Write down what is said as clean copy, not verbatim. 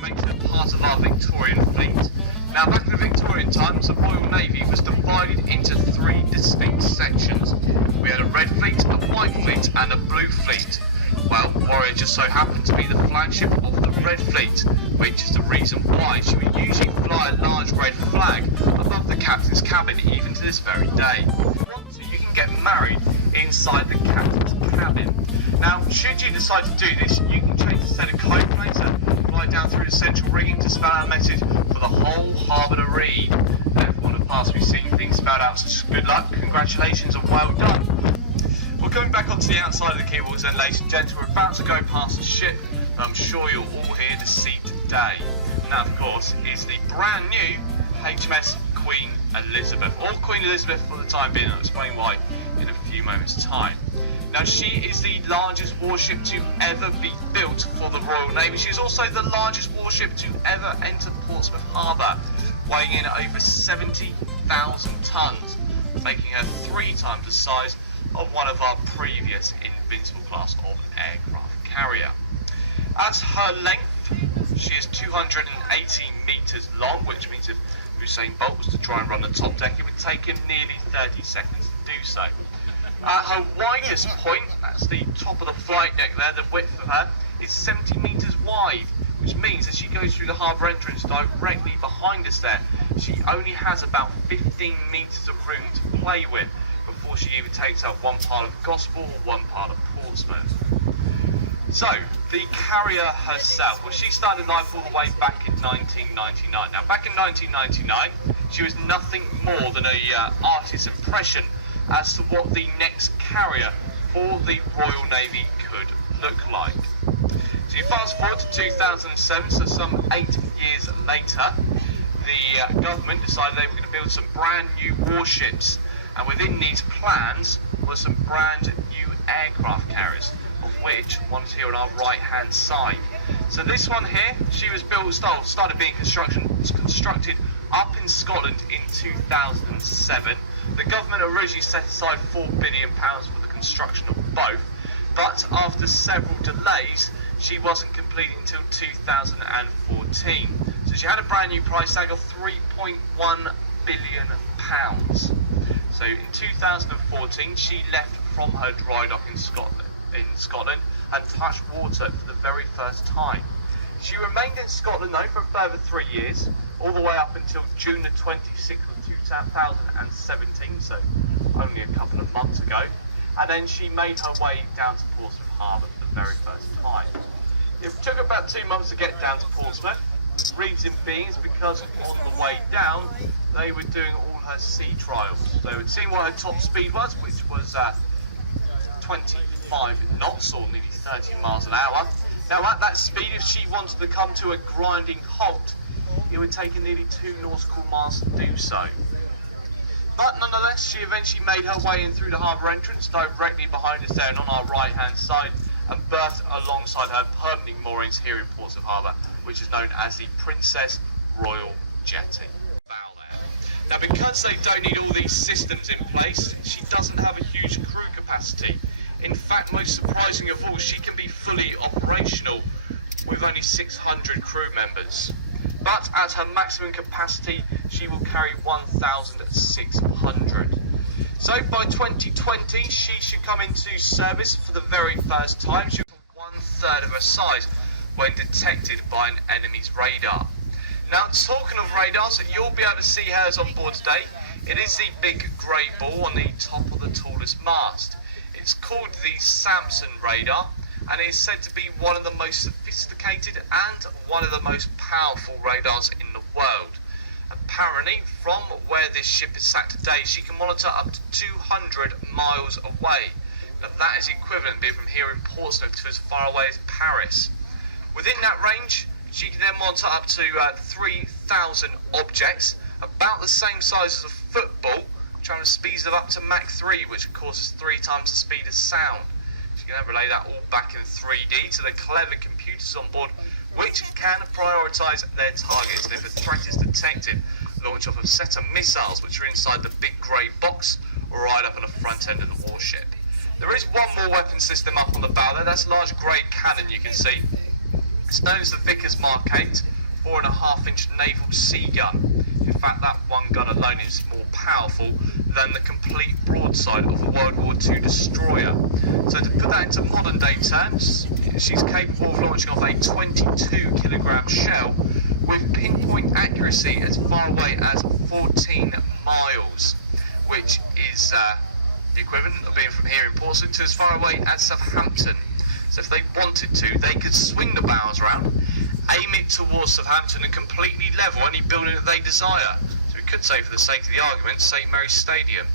makes her part of our Victorian fleet. Now, back in the Victorian times, the Royal Navy was divided into three distinct sections. We had a red fleet, a white fleet and a blue fleet. Well, Warrior just so happened to be the flagship of the red fleet, which is the reason why she would usually fly a large red flag above the captain's cabin even to this very day. If you want to, you can get married inside the captain's cabin. Now, should you decide to do this, you can change the set of code plates and fly down through the central rigging to spell out a message for the whole harbour to read. And everyone in the past we've seen things spelled out such as good luck, congratulations and well done. Well, going back onto the outside of the keyboards then, ladies and gentlemen, we're about to go past the ship that I'm sure you're all here to see today. And that, of course, is the brand new HMS Queen Elizabeth, or Queen Elizabeth for the time being. I'll explain why in a few moments' time. Now, she is the largest warship to ever be built for the Royal Navy. She is also the largest warship to ever enter Portsmouth Harbour, weighing in at over 70,000 tonnes, making her 3 times the size of one of our previous Invincible class of aircraft carrier. At her length, she is 280 metres long, which means if Usain Bolt was to try and run the top deck, it would take him nearly 30 seconds to do so. At her widest point, that's the top of the flight deck there, the width of her is 70 metres wide, which means as she goes through the harbour entrance directly behind us there, she only has about 15 metres of room to play with before she either takes out one part of Gospel or one part of Portsmouth. So, the carrier herself, well, she started life all the way back in 1999. Now, back in 1999, she was nothing more than a artist's impression as to what the next carrier for the Royal Navy could look like. So you fast forward to 2007, so some 8 years later, the government decided they were going to build some brand new warships, and within these plans were some brand new aircraft carriers, of which one's here on our right hand side. So this one here, she was built, started being constructed up in Scotland in 2007. The government originally set aside £4 billion for the construction of both, but after several delays, she wasn't completed until 2014. So she had a brand new price tag of £3.1 billion. So in 2014, she left from her dry dock in Scotland and touched water for the very first time. She remained in Scotland though for a further 3 years, all the way up until June the 26th of 2017, so only a couple of months ago, and then she made her way down to Portsmouth Harbour for the very first time. It took about 2 months to get down to Portsmouth, reason being is because on the way down they were doing all her sea trials. They had seen what her top speed was, which was 25 knots or nearly 30 miles an hour. Now at that speed, if she wanted to come to a grinding halt, it would take her nearly 2 nautical miles to do so. But nonetheless, she eventually made her way in through the harbour entrance, directly behind us there and on our right hand side, and berthed alongside her permanent moorings here in Portsmouth Harbour, which is known as the Princess Royal Jetty. Now, because they don't need all these systems in place, she doesn't have a huge crew capacity. In fact, most surprising of all, she can be fully operational with only 600 crew members. But at her maximum capacity, she will carry 1,600. So by 2020, she should come into service for the very first time. She'll be 1/3 of her size when detected by an enemy's radar. Now, talking of radars, you'll be able to see hers on board today. It is the big grey ball on the top of the tallest mast. It's called the Samson radar, and it is said to be one of the most sophisticated and one of the most powerful radars in the world. Apparently, from where this ship is sat today, she can monitor up to 200 miles away. Now, that is equivalent being from here in Portsmouth to as far away as Paris. Within that range, she can then monitor up to 3,000 objects, about the same size as a football, trying to speed them up to Mach 3, which of course is 3 times the speed of sound. She can then relay that all back in 3D to the clever computers on board, which can prioritise their targets. And if a threat is detected, launch off a set of missiles which are inside the big grey box right up on the front end of the warship. There is one more weapon system up on the bow there. That's a large grey cannon you can see. It's known as the Vickers Mark 8, 4.5-inch naval sea gun. In fact, that one gun alone is more powerful than the complete broadside of a World War II destroyer. So to put that into modern day terms, she's capable of launching off a 22-kilogram shell with pinpoint accuracy as far away as 14 miles, which is the equivalent of being from here in Portsmouth to as far away as Southampton. So if they wanted to, they could swing the bows round, aim it towards Southampton and completely level any building that they desire. So we could say, for the sake of the argument, St Mary's Stadium.